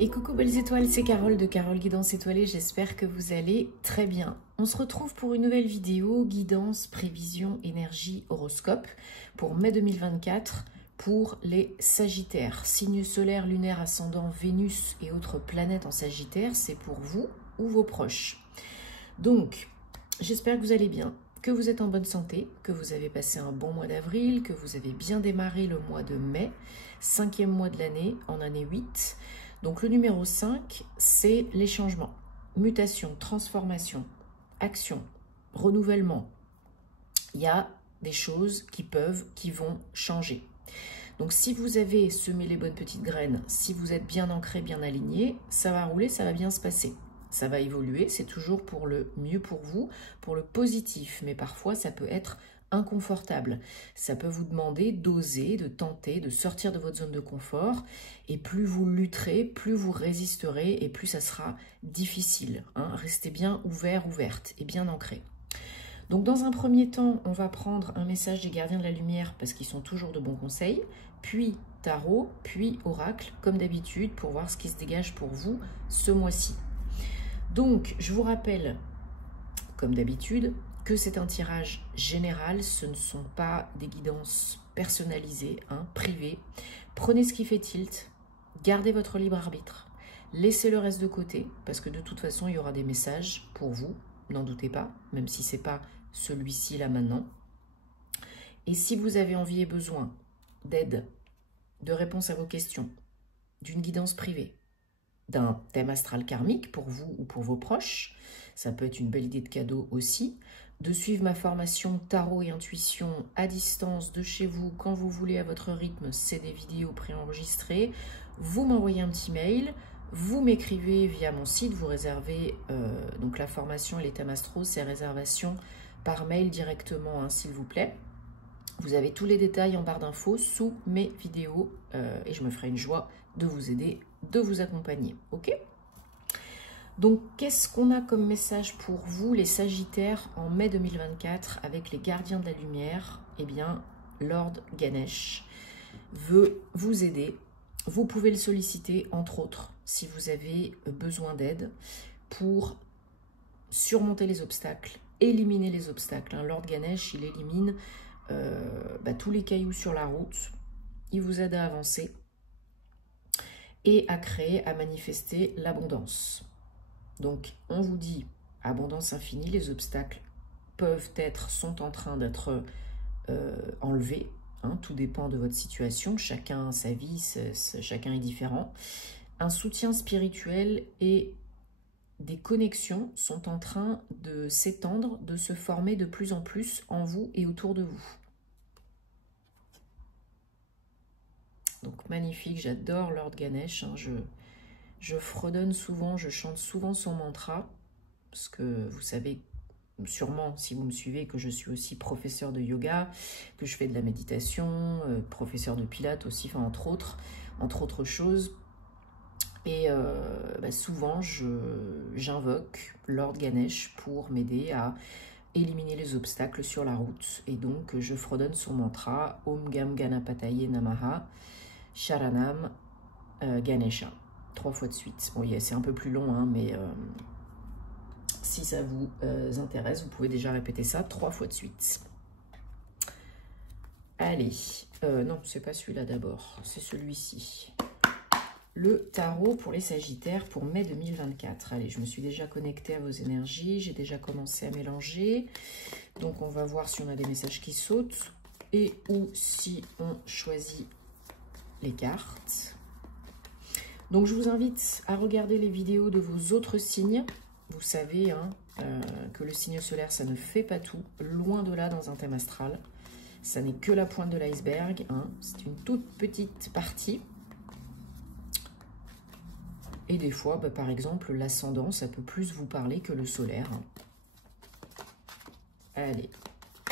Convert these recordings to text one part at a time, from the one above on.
Et coucou belles étoiles, c'est Carole de Carole Guidance Étoilée, j'espère que vous allez très bien. On se retrouve pour une nouvelle vidéo, guidance, prévision, énergie, horoscope, pour mai 2024, pour les Sagittaires. Signe solaire, lunaire, ascendant, Vénus et autres planètes en Sagittaire, c'est pour vous ou vos proches. Donc, j'espère que vous allez bien, que vous êtes en bonne santé, que vous avez passé un bon mois d'avril, que vous avez bien démarré le mois de mai, 5e mois de l'année, en année 8. Donc le numéro 5, c'est les changements, mutation, transformation, action, renouvellement. Il y a des choses qui vont changer. Donc si vous avez semé les bonnes petites graines, si vous êtes bien ancré, bien aligné, ça va rouler, ça va bien se passer. Ça va évoluer, c'est toujours pour le mieux pour vous, pour le positif, mais parfois ça peut être inconfortable. Ça peut vous demander d'oser, de tenter, de sortir de votre zone de confort, et plus vous lutterez, plus vous résisterez, et plus ça sera difficile. Restez bien ouvert, ouverte, et bien ancré. Donc dans un premier temps, on va prendre un message des gardiens de la lumière, parce qu'ils sont toujours de bons conseils, puis tarot, puis oracle, comme d'habitude, pour voir ce qui se dégage pour vous ce mois-ci. Donc, je vous rappelle, comme d'habitude, que c'est un tirage général, ce ne sont pas des guidances personnalisées, privées. Prenez ce qui fait tilt, gardez votre libre arbitre, laissez le reste de côté, parce que de toute façon, il y aura des messages pour vous, n'en doutez pas, même si ce n'est pas celui-ci là maintenant. Et si vous avez envie et besoin d'aide, de réponses à vos questions, d'une guidance privée, d'un thème astral karmique pour vous ou pour vos proches, ça peut être une belle idée de cadeau aussi, de suivre ma formation tarot et intuition à distance de chez vous quand vous voulez à votre rythme, c'est des vidéos préenregistrées, vous m'envoyez un petit mail, vous m'écrivez via mon site, vous réservez donc la formation et les thèmes astro, c'est réservation par mail directement s'il vous plaît. Vous avez tous les détails en barre d'infos sous mes vidéos et je me ferai une joie de vous aider, de vous accompagner, ok? Donc, qu'est-ce qu'on a comme message pour vous, les Sagittaires, en mai 2024, avec les gardiens de la lumière? Eh bien, Lord Ganesh veut vous aider. Vous pouvez le solliciter, entre autres, si vous avez besoin d'aide, pour surmonter les obstacles, éliminer les obstacles. Lord Ganesh, il élimine tous les cailloux sur la route, il vous aide à avancer et à créer, à manifester l'abondance. Donc, on vous dit abondance infinie, les obstacles sont en train d'être enlevés. Tout dépend de votre situation, chacun a sa vie, chacun est différent. Un soutien spirituel et des connexions sont en train de s'étendre, de se former de plus en plus en vous et autour de vous. Donc magnifique, j'adore Lord Ganesh, je fredonne souvent, je chante souvent son mantra, parce que vous savez sûrement, si vous me suivez, que je suis aussi professeur de yoga, que je fais de la méditation, professeur de pilates aussi, entre autres choses. Et souvent, j'invoque Lord Ganesh pour m'aider à éliminer les obstacles sur la route. Et donc, je fredonne son mantra Om Gam Ganapataye Namaha Sharanam Ganesha. 3 fois de suite. Bon, c'est un peu plus long, mais si ça vous intéresse, vous pouvez déjà répéter ça 3 fois de suite. Allez, non, c'est pas celui-là d'abord, c'est celui-ci. Le tarot pour les Sagittaires pour mai 2024. Allez, je me suis déjà connectée à vos énergies, j'ai déjà commencé à mélanger. Donc, on va voir si on a des messages qui sautent et ou si on choisit les cartes. Donc, je vous invite à regarder les vidéos de vos autres signes. Vous savez que le signe solaire, ça ne fait pas tout, loin de là dans un thème astral. Ça n'est que la pointe de l'iceberg, c'est une toute petite partie. Et des fois, par exemple, l'ascendant, ça peut plus vous parler que le solaire. Allez,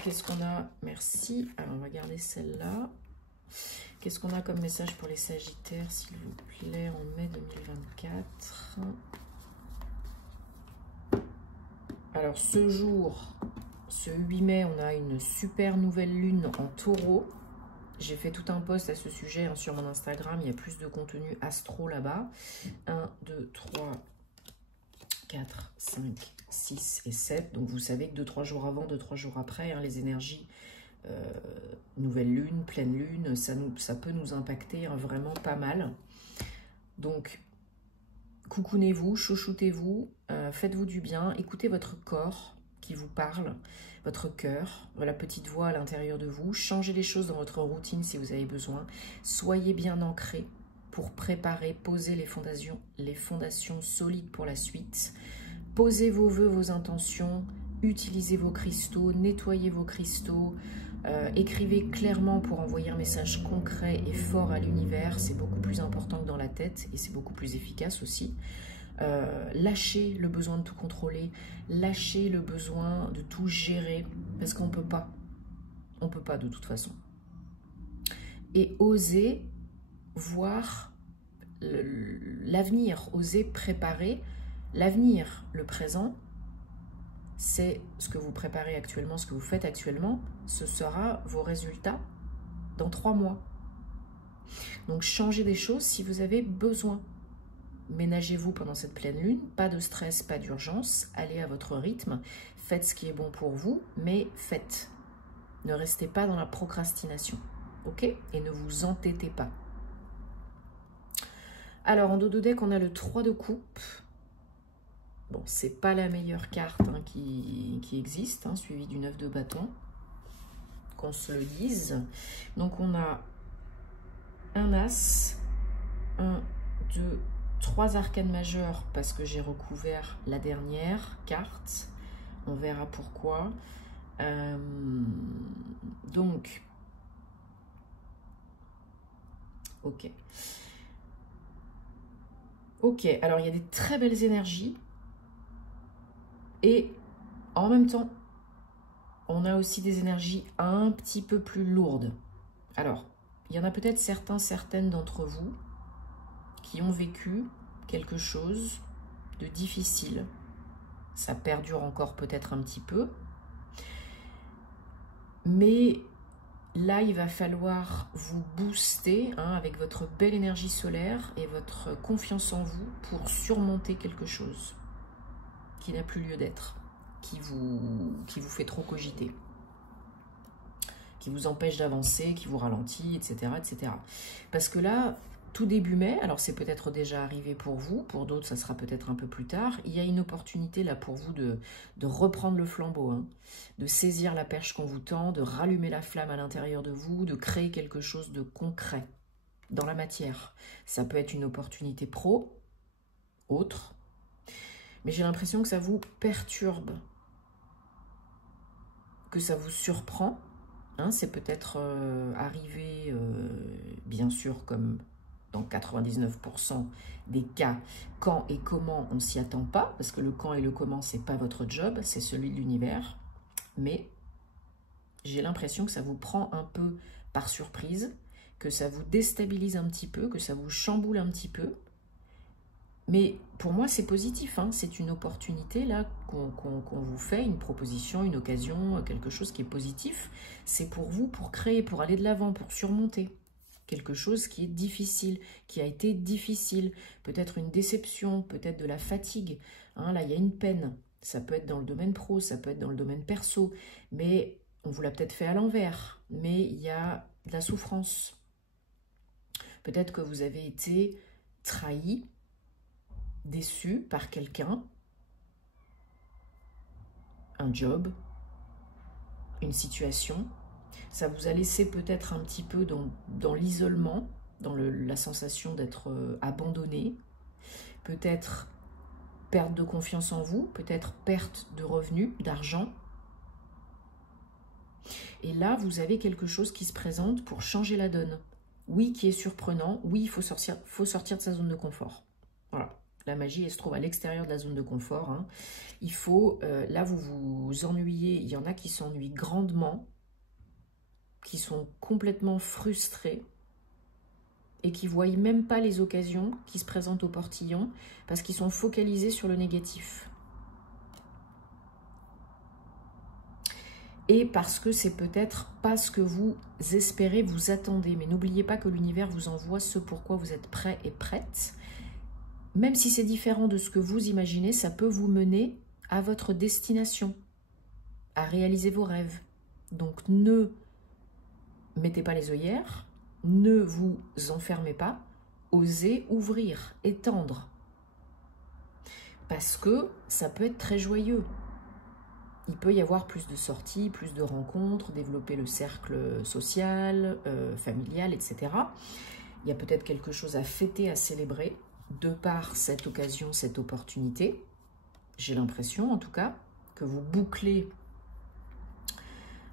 qu'est-ce qu'on a? Merci. Alors, on va garder celle-là. Qu'est-ce qu'on a comme message pour les Sagittaires, s'il vous plaît, en mai 2024? Alors, ce jour, ce 8 mai, on a une super nouvelle lune en taureau. J'ai fait tout un post à ce sujet hein, sur mon Instagram. Il y a plus de contenu astro là-bas. 1, 2, 3, 4, 5, 6 et 7. Donc vous savez que 2-3 jours avant, 2-3 jours après, hein, les énergies, nouvelle lune, pleine lune, ça peut nous impacter hein, vraiment pas mal. Donc, coucounez-vous, chouchoutez-vous, faites-vous du bien, écoutez votre corps qui vous parle, votre cœur, la petite voix à l'intérieur de vous. Changez les choses dans votre routine si vous avez besoin. Soyez bien ancrés pour préparer, poser les fondations solides pour la suite. Posez vos vœux, vos intentions, utilisez vos cristaux, nettoyez vos cristaux, écrivez clairement pour envoyer un message concret et fort à l'univers. C'est beaucoup plus important que dans la tête et c'est beaucoup plus efficace aussi. Lâchez le besoin de tout contrôler, lâchez le besoin de tout gérer, parce qu'on ne peut pas. On ne peut pas de toute façon. Et osez voir l'avenir, osez préparer l'avenir. Le présent, c'est ce que vous préparez actuellement, ce que vous faites actuellement, ce sera vos résultats dans 3 mois. Donc changez des choses si vous avez besoin. Ménagez-vous pendant cette pleine lune, pas de stress, pas d'urgence, allez à votre rythme, faites ce qui est bon pour vous, mais faites. Ne restez pas dans la procrastination, ok? Et ne vous entêtez pas. Alors, en dos de deck, on a le 3 de coupe. Bon, c'est pas la meilleure carte hein, qui existe, hein, suivie du 9 de bâton, qu'on se le dise. Donc, on a un as, 1, 2, 3 arcanes majeures parce que j'ai recouvert la dernière carte. On verra pourquoi. Donc, ok. Ok, alors il y a des très belles énergies. Et en même temps, on a aussi des énergies un petit peu plus lourdes. Alors, il y en a peut-être certaines d'entre vous qui ont vécu quelque chose de difficile. Ça perdure encore peut-être un petit peu. Mais là, il va falloir vous booster hein, avec votre belle énergie solaire et votre confiance en vous pour surmonter quelque chose qui n'a plus lieu d'être, qui vous fait trop cogiter, qui vous empêche d'avancer, qui vous ralentit, etc., etc. Parce que là, tout début mai, alors c'est peut-être déjà arrivé pour vous, pour d'autres ça sera peut-être un peu plus tard, il y a une opportunité là pour vous de reprendre le flambeau, hein, de saisir la perche qu'on vous tend, de rallumer la flamme à l'intérieur de vous, de créer quelque chose de concret dans la matière. Ça peut être une opportunité pro, autre, mais j'ai l'impression que ça vous perturbe, que ça vous surprend. Hein, c'est peut-être arrivé, bien sûr, comme dans 99% des cas, quand et comment on s'y attend pas, parce que le quand et le comment, c'est pas votre job, c'est celui de l'univers. Mais j'ai l'impression que ça vous prend un peu par surprise, que ça vous déstabilise un petit peu, que ça vous chamboule un petit peu. Mais pour moi, c'est positif, hein. C'est une opportunité là qu'on vous fait, une proposition, une occasion, quelque chose qui est positif. C'est pour vous, pour créer, pour aller de l'avant, pour surmonter quelque chose qui est difficile, qui a été difficile. Peut-être une déception, peut-être de la fatigue. Hein, là, il y a une peine. Ça peut être dans le domaine pro, ça peut être dans le domaine perso. Mais on vous l'a peut-être fait à l'envers. Mais il y a de la souffrance. Peut-être que vous avez été trahi, déçu par quelqu'un, un job, une situation. Ça vous a laissé peut-être un petit peu dans l'isolement, dans la sensation d'être abandonné, peut-être perte de confiance en vous, peut-être perte de revenus, d'argent. Et là, vous avez quelque chose qui se présente pour changer la donne. Oui, qui est surprenant. Oui, il faut sortir de sa zone de confort. Voilà. La magie, elle se trouve à l'extérieur de la zone de confort. Hein. Il faut, là, vous vous ennuyez. Il y en a qui s'ennuient grandement, qui sont complètement frustrés et qui ne voient même pas les occasions qui se présentent au portillon parce qu'ils sont focalisés sur le négatif. et parce que c'est peut-être pas ce que vous espérez, vous attendez. Mais n'oubliez pas que l'univers vous envoie ce pourquoi vous êtes prêt et prête. Même si c'est différent de ce que vous imaginez, ça peut vous mener à votre destination, à réaliser vos rêves. Donc ne mettez pas les œillères, ne vous enfermez pas, osez ouvrir, étendre. Parce que ça peut être très joyeux. Il peut y avoir plus de sorties, plus de rencontres, développer le cercle social, familial, etc. Il y a peut-être quelque chose à fêter, à célébrer, de par cette occasion, cette opportunité. J'ai l'impression, en tout cas, que vous bouclez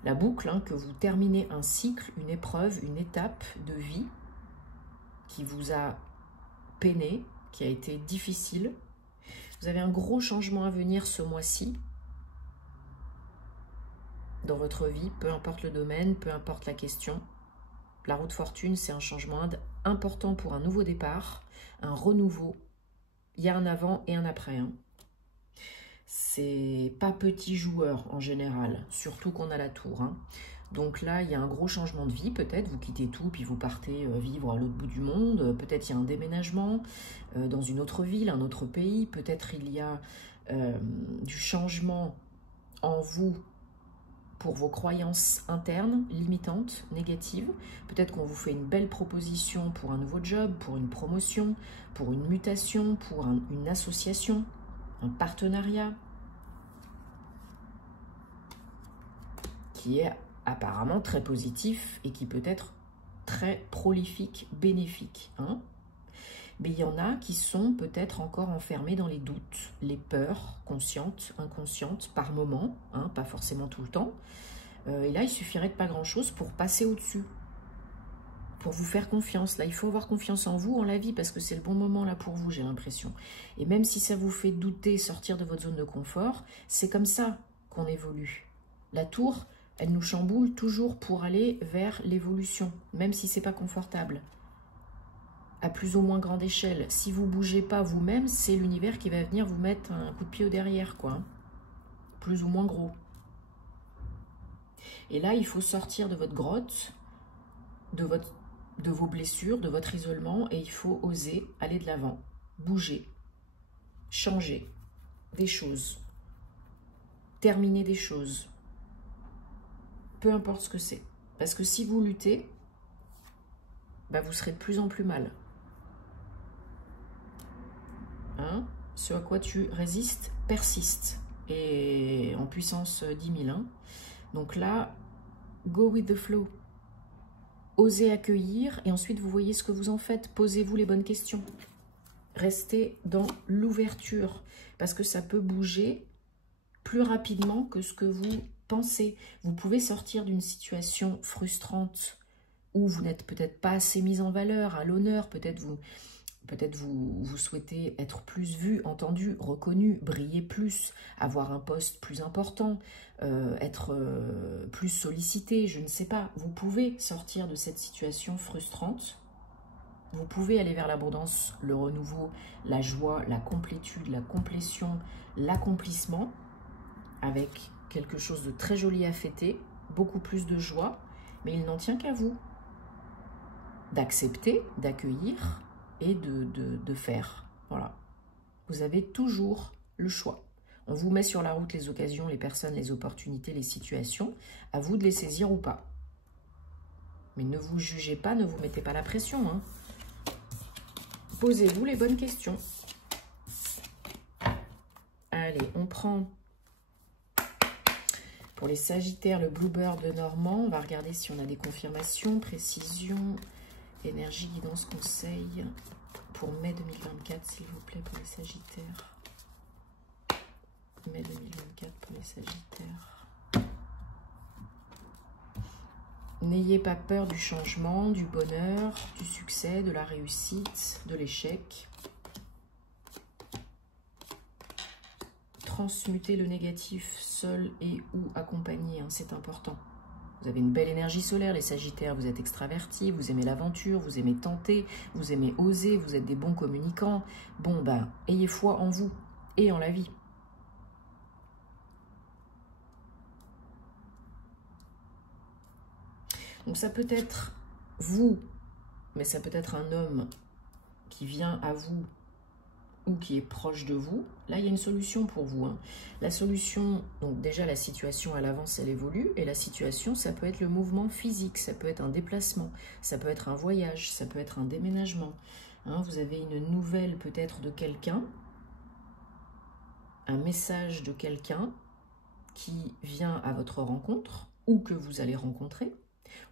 la boucle, hein, que vous terminez un cycle, une épreuve, une étape de vie qui vous a peiné, qui a été difficile. Vous avez un gros changement à venir ce mois-ci dans votre vie, peu importe le domaine, peu importe la question. La roue de fortune, c'est un changement important pour un nouveau départ, un renouveau. Il y a un avant et un après. Hein. C'est pas petit joueur en général, surtout qu'on a la tour. Hein. Donc là, il y a un gros changement de vie, peut-être. Vous quittez tout, puis vous partez vivre à l'autre bout du monde. Peut-être il y a un déménagement dans une autre ville, un autre pays. Peut-être il y a du changement en vous pour vos croyances internes, limitantes, négatives. Peut-être qu'on vous fait une belle proposition pour un nouveau job, pour une promotion, pour une mutation, pour une association, un partenariat qui est apparemment très positif et qui peut être très prolifique, bénéfique. Hein. Mais il y en a qui sont peut-être encore enfermés dans les doutes, les peurs conscientes, inconscientes, par moment, hein, pas forcément tout le temps. Et là, il suffirait de pas grand-chose pour passer au-dessus, pour vous faire confiance. Là, il faut avoir confiance en vous, en la vie, parce que c'est le bon moment là pour vous, j'ai l'impression. Et même si ça vous fait douter, sortir de votre zone de confort, c'est comme ça qu'on évolue. La tour, elle nous chamboule toujours pour aller vers l'évolution, même si c'est pas confortable. À plus ou moins grande échelle. Si vous ne bougez pas vous-même, c'est l'univers qui va venir vous mettre un coup de pied au derrière, quoi. Plus ou moins gros. Et là, il faut sortir de votre grotte, de vos blessures, de votre isolement, et il faut oser aller de l'avant, bouger, changer des choses, terminer des choses. Peu importe ce que c'est. Parce que si vous luttez, bah vous serez de plus en plus mal. Hein? Ce à quoi tu résistes persiste. Et en puissance 10 000. Hein? Donc là, go with the flow. Osez accueillir et ensuite vous voyez ce que vous en faites. Posez-vous les bonnes questions. Restez dans l'ouverture parce que ça peut bouger plus rapidement que ce que vous pensez. Vous pouvez sortir d'une situation frustrante où vous n'êtes peut-être pas assez mis en valeur, à l'honneur, peut-être vous souhaitez être plus vu, entendu, reconnu, briller plus, avoir un poste plus important, être plus sollicité, je ne sais pas. Vous pouvez sortir de cette situation frustrante. Vous pouvez aller vers l'abondance, le renouveau, la joie, la complétude, la complétion, l'accomplissement, avec quelque chose de très joli à fêter, beaucoup plus de joie, mais il n'en tient qu'à vous d'accepter, d'accueillir et de faire. Voilà. Vous avez toujours le choix. On vous met sur la route les occasions, les personnes, les opportunités, les situations. À vous de les saisir ou pas. Mais ne vous jugez pas, ne vous mettez pas la pression. Hein. Posez-vous les bonnes questions. Allez, on prend pour les Sagittaires le Bluebird de Normand. On va regarder si on a des confirmations, précisions, énergie, guidance, conseil pour mai 2024, s'il vous plaît, pour les Sagittaires. Mai 2024 pour les Sagittaires. N'ayez pas peur du changement, du bonheur, du succès, de la réussite, de l'échec. Transmutez le négatif seul et ou accompagné, hein, c'est important. Vous avez une belle énergie solaire, les Sagittaires, vous êtes extravertis, vous aimez l'aventure, vous aimez tenter, vous aimez oser, vous êtes des bons communicants. Bon, ben, ayez foi en vous et en la vie. Donc ça peut être vous, mais ça peut être un homme qui vient à vous ou qui est proche de vous. Là, il y a une solution pour vous. Hein. La solution, donc déjà la situation à l'avance, elle évolue. Et la situation, ça peut être le mouvement physique, ça peut être un déplacement, ça peut être un voyage, ça peut être un déménagement. Hein, vous avez une nouvelle peut-être de quelqu'un, un message de quelqu'un qui vient à votre rencontre ou que vous allez rencontrer,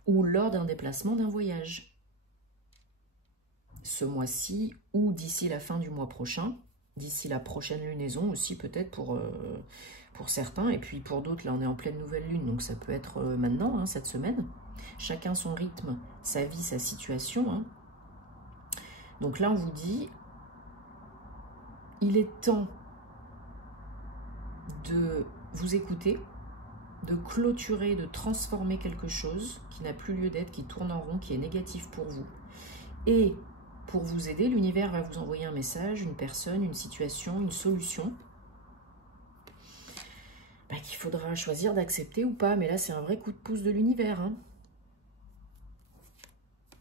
ou lors d'un déplacement, d'un voyage. Ce mois-ci ou d'ici la fin du mois prochain, d'ici la prochaine lunaison aussi peut-être pour certains, et puis pour d'autres, là on est en pleine nouvelle lune, donc ça peut être maintenant, hein, cette semaine. Chacun son rythme, sa vie, sa situation. Hein. Donc là on vous dit, il est temps de vous écouter, de clôturer, de transformer quelque chose qui n'a plus lieu d'être, qui tourne en rond, qui est négatif pour vous. Et pour vous aider, l'univers va vous envoyer un message, une personne, une situation, une solution qu'il faudra choisir d'accepter ou pas. Mais là, c'est un vrai coup de pouce de l'univers. Hein.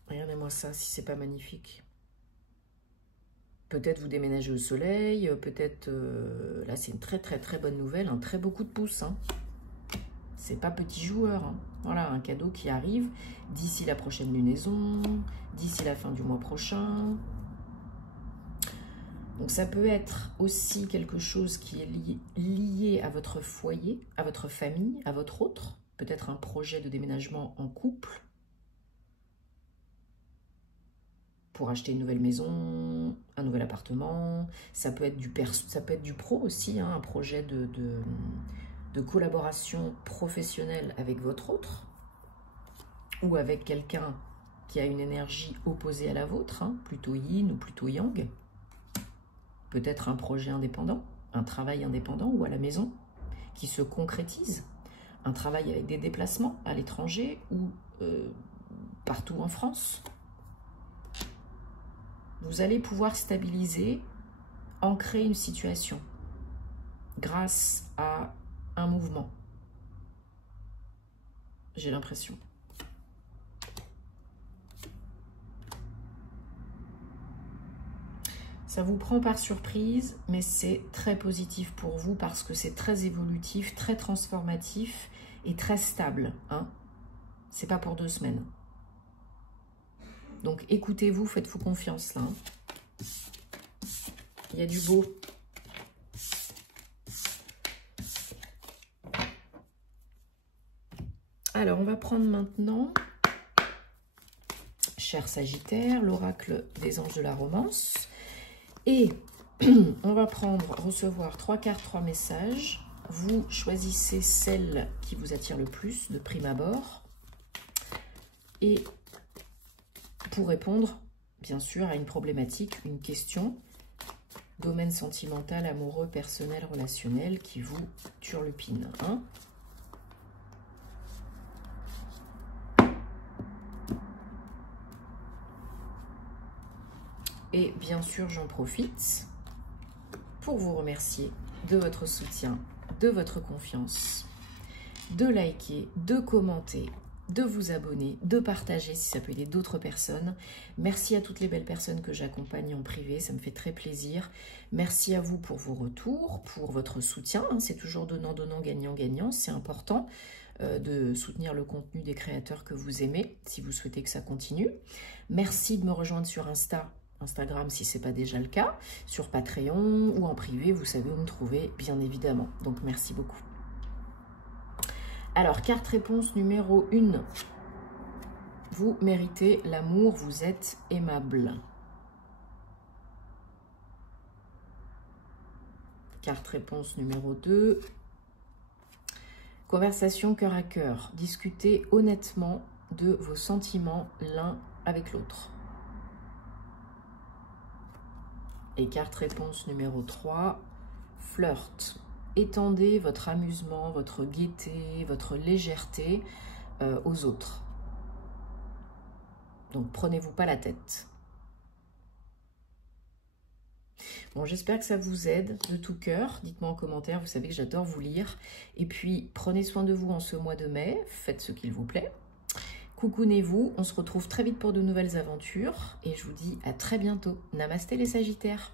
Regardez-moi ça, si c'est pas magnifique. Peut-être vous déménagez au soleil, peut-être... là, c'est une très très très bonne nouvelle, un très beau coup de pouce. Hein. C'est pas petit joueur. Hein. Voilà, un cadeau qui arrive d'ici la prochaine lunaison, d'ici la fin du mois prochain. Donc ça peut être aussi quelque chose qui est lié à votre foyer, à votre famille, à votre autre. Peut-être un projet de déménagement en couple. Pour acheter une nouvelle maison, un nouvel appartement. Ça peut être du pro aussi, hein, un projet de collaboration professionnelle avec votre autre. Ou avec quelqu'un qui a une énergie opposée à la vôtre, hein, plutôt yin ou plutôt yang. Peut-être un projet indépendant, un travail indépendant ou à la maison qui se concrétise. Un travail avec des déplacements à l'étranger ou partout en France. Vous allez pouvoir stabiliser, ancrer une situation grâce à un mouvement. J'ai l'impression. Ça vous prend par surprise, mais c'est très positif pour vous parce que c'est très évolutif, très transformatif et très stable. Hein. C'est pas pour 2 semaines. Donc écoutez-vous, faites-vous confiance là. Hein. Il y a du beau. Alors on va prendre maintenant, cher Sagittaire, l'oracle des anges de la romance. Et on va recevoir 3 cartes, 3 messages. Vous choisissez celle qui vous attire le plus de prime abord. Et pour répondre, bien sûr, à une problématique, une question, domaine sentimental, amoureux, personnel, relationnel, qui vous turlupine. Hein. Et bien sûr, j'en profite pour vous remercier de votre soutien, de votre confiance, de liker, de commenter, de vous abonner, de partager si ça peut aider d'autres personnes. Merci à toutes les belles personnes que j'accompagne en privé, ça me fait très plaisir. Merci à vous pour vos retours, pour votre soutien. Hein, c'est toujours donnant-donnant, gagnant-gagnant, c'est important. De soutenir le contenu des créateurs que vous aimez, si vous souhaitez que ça continue. Merci de me rejoindre sur Instagram si ce n'est pas déjà le cas, sur Patreon ou en privé, vous savez où me trouver, bien évidemment. Donc, merci beaucoup. Alors, carte réponse numéro 1. Vous méritez l'amour, vous êtes aimable. Carte réponse numéro 2. Conversation cœur à cœur. Discutez honnêtement de vos sentiments l'un avec l'autre. Et carte réponse numéro 3, flirt. Étendez votre amusement, votre gaieté, votre légèreté aux autres. Donc, prenez-vous pas la tête. Bon, j'espère que ça vous aide de tout cœur. Dites-moi en commentaire, vous savez que j'adore vous lire. Et puis, prenez soin de vous en ce mois de mai. Faites ce qu'il vous plaît. Coucounez-vous, on se retrouve très vite pour de nouvelles aventures et je vous dis à très bientôt. Namasté les Sagittaires.